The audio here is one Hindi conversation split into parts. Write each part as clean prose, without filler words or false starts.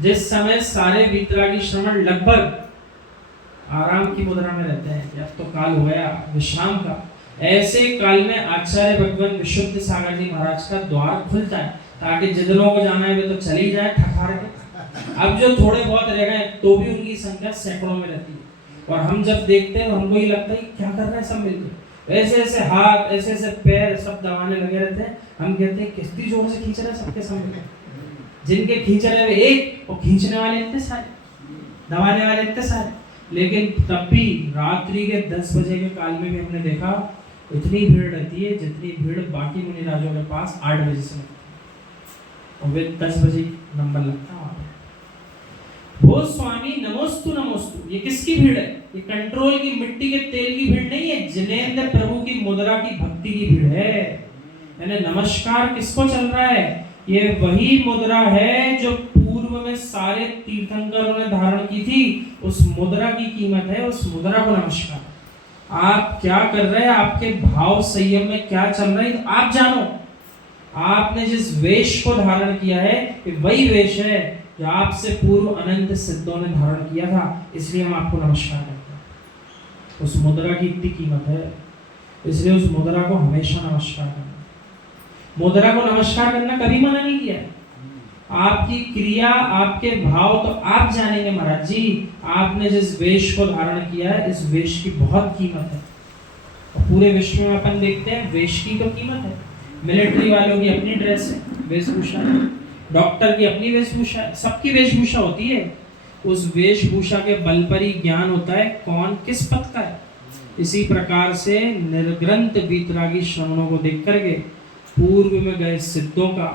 जिस समय सारे वीतरागी श्रमण लगभग आराम की मुद्रा में रहते हैं कि अब तो काल हो गया विश्राम का, ऐसे काल में आचार्य भगवान विशुद्ध सागर जी महाराज का द्वार खुलता है ताकि जितनों को जाना है वे तो चली जाए ठठार के। अब जो थोड़े बहुत रह गए तो भी उनकी संख्या सैकड़ों में रहती है, और हम जब देखते हैं तो हमको ये लगता है क्या कर रहे हैं सब मिलकर, ऐसे ऐसे हाथ ऐसे ऐसे पैर सब दबाने लगे रहते हैं। हम कहते हैं कितनी जोर से खींच रहे हैं सबके सामने, जिनके खींच रहे हैं एक और खींचने वाले इतने सारे, दबाने वाले इतने सारे। लेकिन तब भी रात्रि के 10 बजे के काल में भी हमने देखा इतनी भीड़ रहती है जितनी भीड़ बाकी मुनिराजों के पास 8 बजे से लगती है, और वे 10 बजे नंबर लगता है। हो स्वामी नमोस्तु नमोस्तु, ये किसकी भीड़ है? ये कंट्रोल की मिट्टी के तेल की भीड़ नहीं है, जिनेंद्र प्रभु की मुद्रा की भक्ति की भीड़ है। यानी नमस्कार किसको चल रहा है? ये वही मुद्रा है जो पूर्व में सारे तीर्थंकरों ने धारण की थी, उस मुद्रा की कीमत है, उस मुद्रा को नमस्कार। आप क्या कर रहे हैं, आपके भाव संयम में क्या चल रहा है तो आप जानो। आपने जिस वेश को धारण किया है वही वेश है जो आपसे पूर्व अनंत सिद्धों ने धारण किया था, इसलिए हम आपको नमस्कार करते हैं। उस मुद्रा की इतनी कीमत है, इसलिए उस मुद्रा को हमेशा नमस्कार करना। मुद्रा को नमस्कार करना कभी मना नहीं किया है। आपकी क्रिया आपके भाव तो आप जानेंगे महाराज जी। आपने जिस वेश को धारण किया है इस वेश की बहुत कीमत है, और पूरे विश्व में अपन देखते हैं वेश की तो कीमत है। मिलिट्री वालों की अपनी ड्रेस है, वेशभूषा है, डॉक्टर की अपनी वेशभूषा है, सबकी वेशभूषा होती है। उस वेशभूषा के बल पर ही ज्ञान होता है कौन किस पद का है। इसी प्रकार से निर्ग्रंथ वीतरागी श्रवणों को देख करके पूर्व में गए सिद्धों का,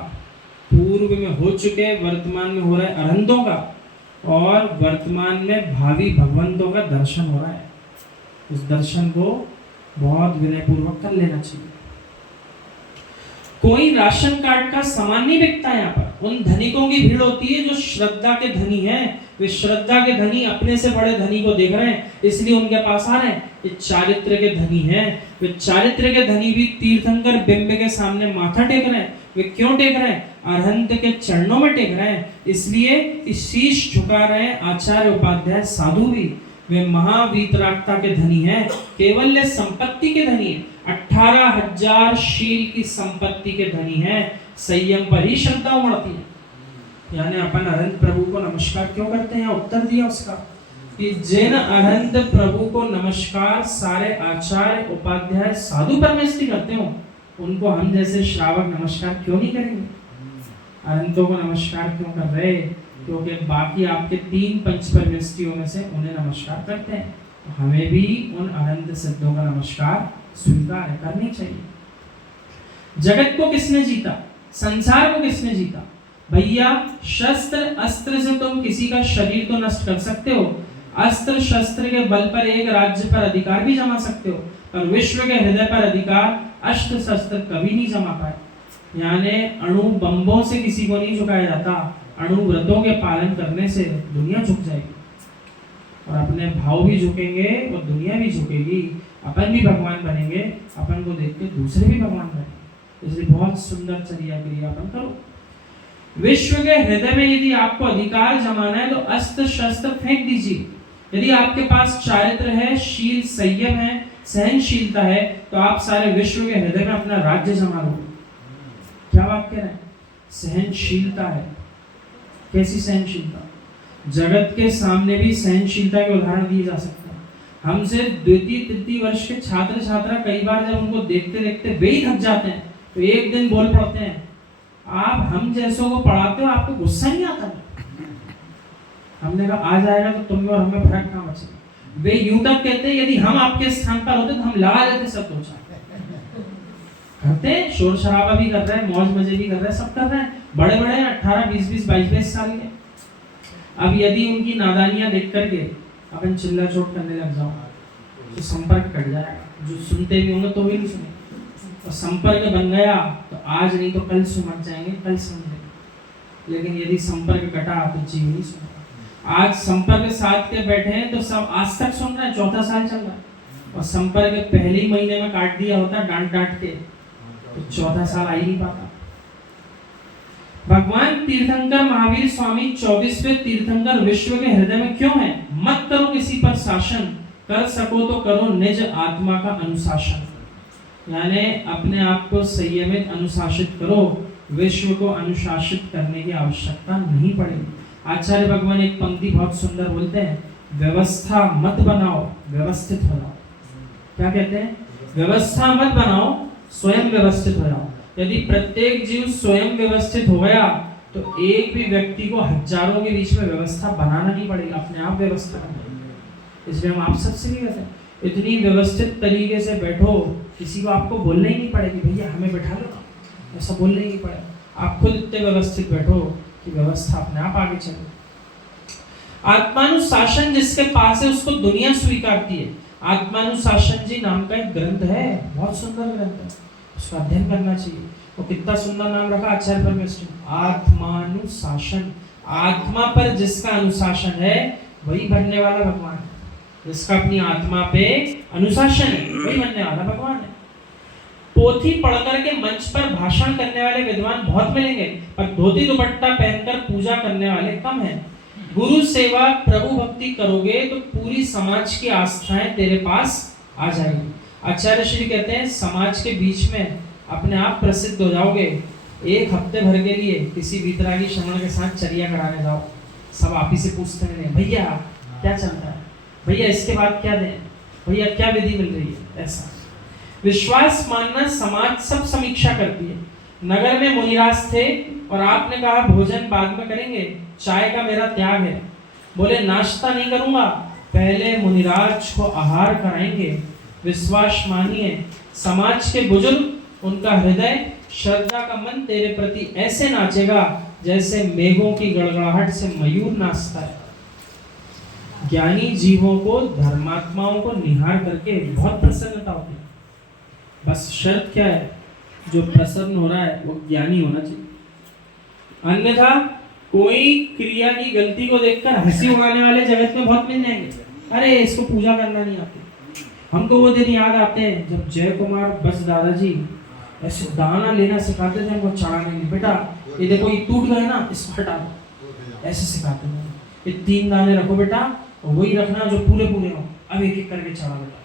पूर्व में हो चुके वर्तमान में हो रहे अरहंतों का, और वर्तमान में भावी भगवंतों का दर्शन हो रहा है। उस दर्शन को बहुत विनय पूर्वक कर लेना चाहिए। कोई राशन कार्ड का सामान नहीं बिकता यहाँ पर। उन धनिकों की भीड़ होती है जो श्रद्धा के धनी हैं। वे श्रद्धा के धनी अपने से बड़े धनी को देख रहे हैं, इसलिए उनके पास आ रहे हैं। ये चारित्र के धनी हैं। वे चारित्र के धनी भी तीर्थंकर बिंब के सामने माथा टेक रहे हैं। वे क्यों टेक रहे हैं? अरहंत के चरणों में टेक रहे हैं, इसलिए शीश झुका रहे हैं। आचार्य उपाध्याय साधु भी वे महावीतरागता के धनी हैं, केवल संपत्ति के धनी हैं। 18,000 शील की संपत्ति के धनी हैं। संयम पर ही श्रद्धा उमड़ती है। यानी अपन अरहंत प्रभु को नमस्कार क्यों करते हैं? उत्तर दिया उसका कि जिन अरहंत प्रभु को नमस्कार सारे आचार्य उपाध्याय साधु परमेष्ठी करते हो, उनको हम जैसे श्रावक नमस्कार क्यों नहीं करेंगे? अरहंतों को नमस्कार क्यों कर रहे? क्योंकि बाकी आपके 3 पंच परमेष्ठियों में से उन्हें नमस्कार करते हैं, तो हमें भी उन अनंत सिद्धों का नमस्कार स्वीकार करनी चाहिए। जगत को किसने जीता? संसार को किसने जीता? भैया शस्त्र अस्त्र से तुम किसी का शरीर तो नष्ट कर सकते हो, अस्त्र शस्त्र के बल पर एक राज्य पर अधिकार भी जमा सकते हो, पर विश्व के हृदय पर अधिकार अस्त्र शस्त्र कभी नहीं जमा पाए। यानी अणु बम्बों से किसी को नहीं झुकाया जाता, अणु व्रतों के पालन करने से दुनिया झुक जाएगी, और अपने भाव भी झुकेंगे और दुनिया भी झुकेगी। अपन भी भगवान बनेंगे, अपन को देख के दूसरे भी भगवान बनेंगे। इसलिए बहुत सुंदर चर्या क्रिया अपन करो। विश्व के हृदय में यदि आपको अधिकार जमाना है तो अस्त्र शस्त्र फेंक दीजिए। यदि आपके पास चारित्र है, शील संयम है, सहनशीलता है, तो आप सारे विश्व के हृदय में अपना राज्य जमा लो। क्या बात कह रहे हैं? सहनशीलता है। कैसी सहनशीलता? जगत के सामने भी सहनशीलता के उदाहरण दिए जा सकते हैं। हमसे द्वितीय तृतीय वर्ष के छात्र छात्रा कई बार जब उनको देखते देखते वे ही थक जाते हैं, तो एक दिन बोल पड़ते हैं, आप हम जैसों को पढ़ाते हो, आपको गुस्सा नहीं आता? हमने कहा आ जाएगा तो तुम और हमें फर्क कहाँ बचेगा। वे यूं तक कहते हैं यदि हम आपके स्थान पर होते तो हम लगा लेते सब दो चार। करते हैं, शोर शराबा भी कर रहे हैं, मौज मजे भी कर रहे हैं, सब कर रहे हैं, बड़े बड़े 18 20 20 22 22 साल के। अब यदि उनकी नादानियां देख करके अपन चिल्ला चोट करने लग जाओ तो संपर्क कट जाएगा। जो सुनते भी होंगे तो भी नहीं सुने, और संपर्क बन गया तो आज नहीं तो कल समझ जाएंगे, कल समझेंगे। लेकिन यदि संपर्क कटा तो जीव नहीं सुनेगा। आज संपर्क साथ के बैठे हैं तो सब आज तक सुन रहे हैं, 4था साल चल रहा है, और संपर्क पहले ही महीने में काट दिया होता डांट डांट के तो 4था साल आ ही नहीं पाता। भगवान तीर्थंकर महावीर स्वामी 24वें तीर्थंकर विश्व के हृदय में क्यों है? मत करो किसी पर शासन, कर सको तो करो निज आत्मा का अनुशासन। यानी अपने आप को संयमित अनुशासित करो, विश्व को अनुशासित करने की आवश्यकता नहीं पड़ेगी। आचार्य भगवान एक पंक्ति बहुत सुंदर बोलते हैं, व्यवस्था मत बनाओ, व्यवस्थित हो जाओ। क्या कहते हैं? व्यवस्था मत बनाओ, स्वयं व्यवस्थित हो जाओ। यदि प्रत्येक जीव स्वयं व्यवस्थित हो गया तो एक भी व्यक्ति को हजारों के बीच में व्यवस्था बनाना नहीं पड़ेगा, अपने आप व्यवस्था करना। इसलिए हम आप सबसे भी कहते हैं, इतनी व्यवस्थित तरीके से बैठो, किसी को आपको बोलना ही नहीं पड़ेगा भैया हमें बैठा लो, ऐसा बोलना ही नहीं पड़ेगा। आप खुद इतने व्यवस्थित बैठो कि व्यवस्था अपने आप आगे चले। आत्मानुशासन जिसके पास है उसको दुनिया स्वीकारती है। आत्मानुशासन जी नाम का एक ग्रंथ है, बहुत सुंदर ग्रंथ है, उसका अध्ययन करना चाहिए। वो कितना सुंदर नाम रखा आचार्य परमेश्वर, आत्मानुशासन। आत्मा पर जिसका अनुशासन है वही बनने वाला भगवान है। जिसका अपनी आत्मा पे अनुशासन है वही बनने वाला भगवान है। पोथी पढ़कर के मंच पर भाषण करने वाले विद्वान बहुत मिलेंगे, पर धोती दुपट्टा पहनकर पूजा करने वाले कम हैं। गुरु सेवा प्रभु भक्ति करोगे तो पूरी समाज की आस्थाएं तेरे पास आ जाएगी। आचार्य श्री कहते हैं समाज के बीच में अपने आप प्रसिद्ध हो जाओगे। एक हफ्ते भर के लिए किसी वितरागी श्रमण के साथ चर्या कराने जाओ, सब आप ही से पूछते हैं भैया क्या चलता है, भैया इसके बाद क्या दें, भैया क्या विधि मिल रही है। ऐसा विश्वास मानना समाज सब समीक्षा करती है। नगर में मुनिराज थे और आपने कहा भोजन बाद में करेंगे, चाय का मेरा त्याग है। बोले नाश्ता नहीं करूंगा, पहले मुनिराज को आहार कराएंगे। विश्वास मानिए समाज के बुजुर्ग, उनका हृदय श्रद्धा का मन तेरे प्रति ऐसे नाचेगा जैसे मेघों की गड़गड़ाहट से मयूर नाचता है। ज्ञानी जीवों को धर्मात्माओं को निहार करके बहुत प्रसन्नता होती है। बस शर्त क्या है, जो प्रसन्न हो रहा है वो ज्ञानी होना चाहिए। अन्यथा कोई क्रिया की गलती को देखकर हंसी उड़ाने वाले जगत में बहुत मिल जाएंगे। अरे इसको पूजा करना नहीं आती। हमको वो दिन याद आते हैं जब जय कुमार बस दादाजी ऐसे दाना लेना सिखाते थे हमको चढ़ाने में। बेटा ये देखो ये टूट गए ना, इसको हटा दो, ऐसे सिखाते थे। ये 3 दाने रखो बेटा, और वही रखना जो पूरे पूरे हो, अब एक एक करके चढ़ा बेटा।